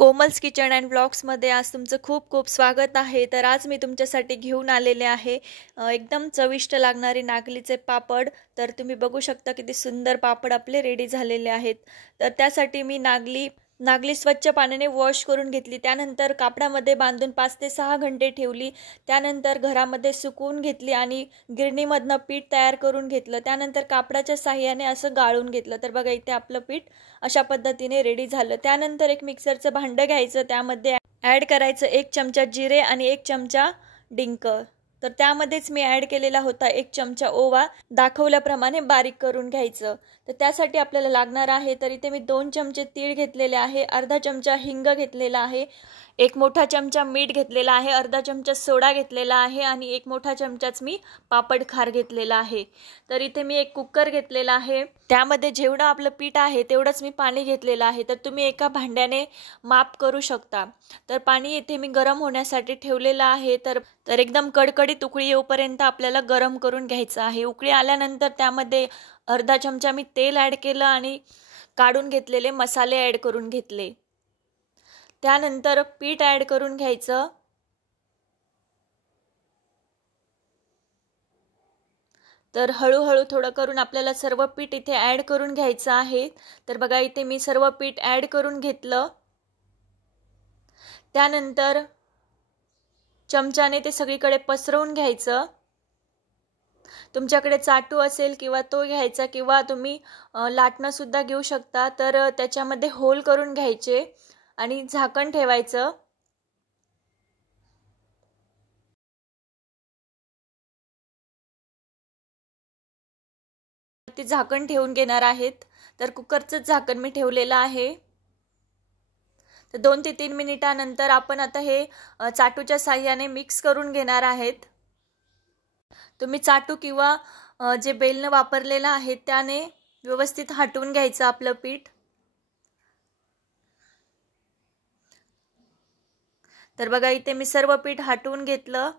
Komal's kitchen and ब्लॉग्समध्ये आज तुमचं खूप खूप स्वागत आहे। तर आज मी तुमच्यासाठी घेऊन आलेले आहे एकदम चविष्ट लागणारे नागलीचे पापड। तर तुम्ही बघू शकता किती सुंदर पापड आपले रेडी झालेले आहेत। तर त्यासाठी मी नागली स्वच्छ पाण्याने वॉश करून घेतली, त्यानंतर कापडामध्ये बांधून 5 ते 6 घंटे ठेवली, त्यानंतर घरामध्ये सुकवून घेतली आणि गिरणीमधनं पीठ तयार करून घेतलं, त्यानंतर कापडाच्या साहाय्याने असं गाळून घेतलं। तर बघा इथे आपलं पीठ अशा पद्धतीने रेडी झालं। त्यानंतर एक मिक्सरचं भांडं घ्यायचं, त्यामध्ये ॲड करायचं 1 चमचा जिरे आणि 1 चमचा डिंक। तर त्यामध्येच मी ॲड केलेला होता 1 चमचा ओवा, दाखवल्याप्रमाणे बारीक करून घ्यायचं। तर त्यासाठी आपल्याला लागणार आहे, तर इथे मी 2 चमचे तीळ घेतलेले आहे, अर्धा चमचा हिंग घेतलेला आहे, 1 मोठा चमचा मीठ घेतलेला आहे, अर्धा चमचा सोडा घेतलेला आहे आणि 1 मोठा चमचाच मी पापड खार घेतलेला आहे। तर इथे मी एक कुकर घेतलेला आहे, त्यामध्ये जेवढं आपलं पीठ आहे तेवढंच मी पाणी घेतलेलं आहे। तर तुम्ही एका भांड्याने माप करू शकता। तर पाणी इथे मी गरम होण्यासाठी ठेवलेलं आहे। तर एकदम कडकडीत उकळी येऊपर्यंत आपल्याला गरम करून घ्यायचं आहे। उकळी आल्यानंतर त्यामध्ये अर्धा चमचा मी तेल ॲड केलं आणि काढून घेतलेले मसाले ॲड करून घेतले। त्यानंतर पीठ ॲड करून घ्यायचं। तर हळूहळू थोडं करून आपल्याला सर्व पीठ इथे ॲड करून घ्यायचं आहे। तर बघा इथे मी सर्व पीठ ॲड करून घेतलं, त्यानंतर चमच्याने ते सगळीकडे पसरवून घ्यायचं। तुमच्याकडे चाटू असेल किंवा तो घ्यायचा, किंवा तुम्ही लाटणं सुद्धा घेऊ शकता। तर त्याच्यामध्ये होल करून घ्यायचे आणि झाकण ठेवायचं। ते झाकण ठेवून घेणार आहेत। तर कुकरचं झाकण मी ठेवलेलं आहे। तर 2 ते 3 मिनिटानंतर आपण आता हे चाटूच्या साहाय्याने मिक्स करून घेणार आहेत। तुम्ही चाटू किंवा जे बेलन वापरलेलं आहे त्याने व्यवस्थित हटवून घ्यायचं आपलं पीठ। तर बघा इथे मी सर्व पीठ हटवून घेतलं,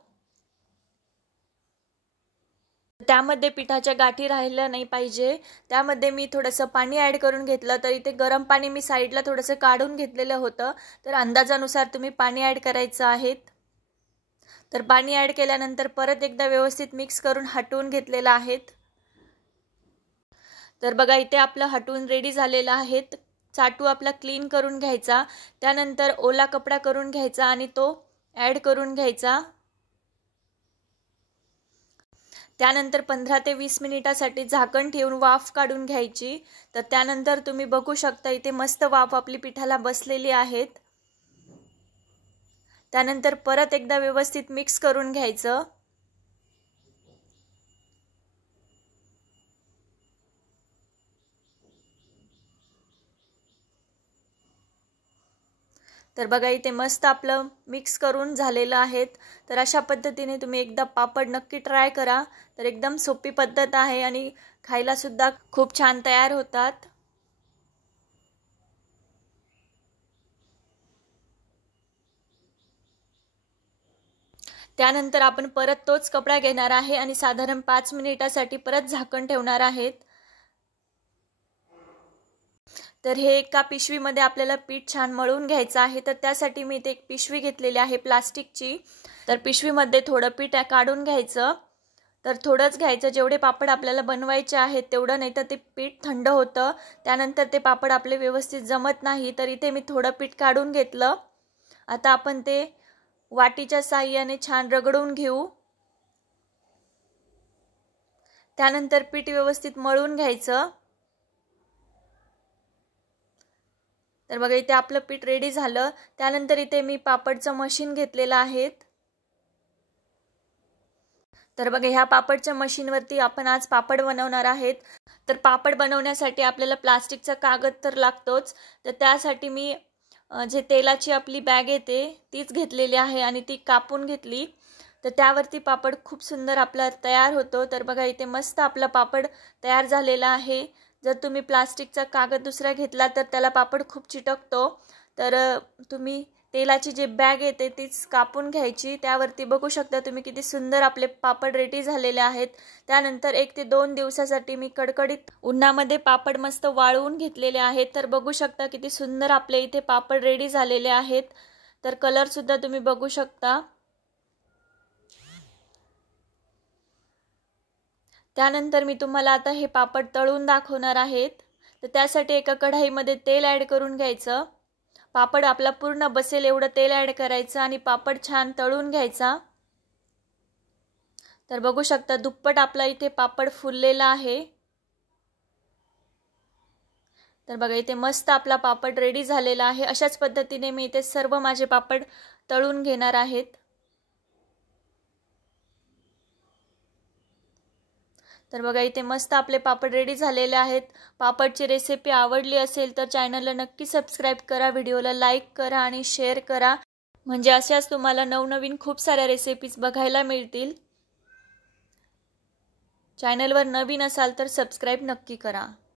त्यामध्ये पिठाच्या गाठी राहिल्या नाही पाहिजे, त्यामध्ये मी थोडंसं पाणी ॲड करून घेतलं। तर इथे गरम पाणी मी साईडला थोडंसं काढून घेतलेलं होतं, तर अंदाजानुसार तुम्ही पाणी ॲड करायचं आहे। तर पाणी ॲड केल्यानंतर परत एकदा व्यवस्थित मिक्स करून हटवून घेतलेलं आहे। तर बघा इथे आपलं हटवून रेडी झालेलं आहे। चाटू आपला क्लीन करून घ्यायचा, त्यानंतर ओला कपडा करून घ्यायचा आणि तो ॲड करून घ्यायचा। त्यानंतर 15 ते 20 मिनिटासाठी झाकण ठेवून वाफ काढून घ्यायची। तर त्यानंतर तुम्ही बघू शकता इथे मस्त वाफ आपली पिठाला बसलेली आहे। त्यानंतर परत एकदा व्यवस्थित मिक्स करून घ्यायचं। तर बघा इथे मस्त आपलं मिक्स करून झालेलं आहे। तर अशा पद्धतीने तुम्ही एकदा पापड नक्की ट्राय करा। तर एकदम सोपी पद्धत आहे आणि खायला सुद्धा खूप छान तयार होतात। त्यानंतर आपण परत तोच कपडा घेणार आहे आणि साधारण 5 मिनिटासाठी परत झाकण ठेवणार आहेत। तर हे एका पिशवीमध्ये आपल्याला पीठ छान मळून घ्यायचं आहे। तर त्यासाठी मी इथे एक पिशवी घेतलेली आहे प्लास्टिकची। तर पिशवीमध्ये थोडं पीठ काढून घ्यायचं। तर थोडंच घ्यायचं, जेवढे पापड आपल्याला बनवायचे आहेत तेवढं, नाही तर ते पीठ थंड होतं, त्यानंतर ते पापड आपले व्यवस्थित जमत नाही। तर इथे मी थोडं पीठ काढून घेतलं। आता आपण ते वाटीच्या साहाय्याने छान रगडून घेऊ, त्यानंतर पीठ व्यवस्थित मळून घ्यायचं। तर बघा इथे आपलं पीठ रेडी झालं। त्यानंतर इथे मी पापडचं मशीन घेतलेलं आहे। तर बघा ह्या पापडच्या मशीनवरती आपण आज पापड बनवणार आहेत। तर पापड बनवण्यासाठी आपल्याला प्लास्टिकचा कागद तर लागतोच। तर त्यासाठी मी जे तेलाची आपली बॅग येते तीच घेतलेली आहे आणि ती कापून घेतली। तर त्यावरती पापड खूप सुंदर आपला तयार होतो। तर बघा इथे मस्त आपला पापड तयार झालेला आहे। जर तुम्ही प्लास्टिकचा कागद दुसरा घेतला तर त्याला पापड खूप चिटकतो। तर तुम्ही तेलाची जी बॅग येते तीच कापून घ्यायची। त्यावरती बघू शकता तुम्ही किती सुंदर आपले पापड रेडी झालेले आहेत। त्यानंतर 1 ते 2 दिवसासाठी मी कडकडीत उन्हामध्ये पापड मस्त वाळवून घेतलेले आहेत। तर बघू शकता किती सुंदर आपले इथे पापड रेडी झालेले आहेत। तर कलर सुद्धा तुम्ही बघू शकता। त्यानंतर मी तुम्हाला आता हे पापड तळून दाखवणार आहेत। तर त्यासाठी एका कढईमध्ये तेल ॲड करून घ्यायचं। पापड आपला पूर्ण बसेल एवढं तेल ॲड करायचं आणि पापड छान तळून घ्यायचा। तर बघू शकता दुप्पट आपला इथे पापड फुललेला आहे। तर बघा इथे मस्त आपला पापड रेडी झालेला आहे। अशाच पद्धतीने मी इथे सर्व माझे पापड तळून घेणार आहेत। तर बघा इथे मस्त आपले पापड रेडी झालेले आहेत। पापडची रेसिपी आवडली असेल तर चॅनलला नक्की सबस्क्राइब करा, व्हिडिओला लाईक करा आणि शेअर करा, म्हणजे अशाच तुम्हाला नवनवीन खूप साऱ्या रेसिपीज बघायला मिळतील। चॅनलवर नवीन असाल तर सबस्क्राइब नक्की करा।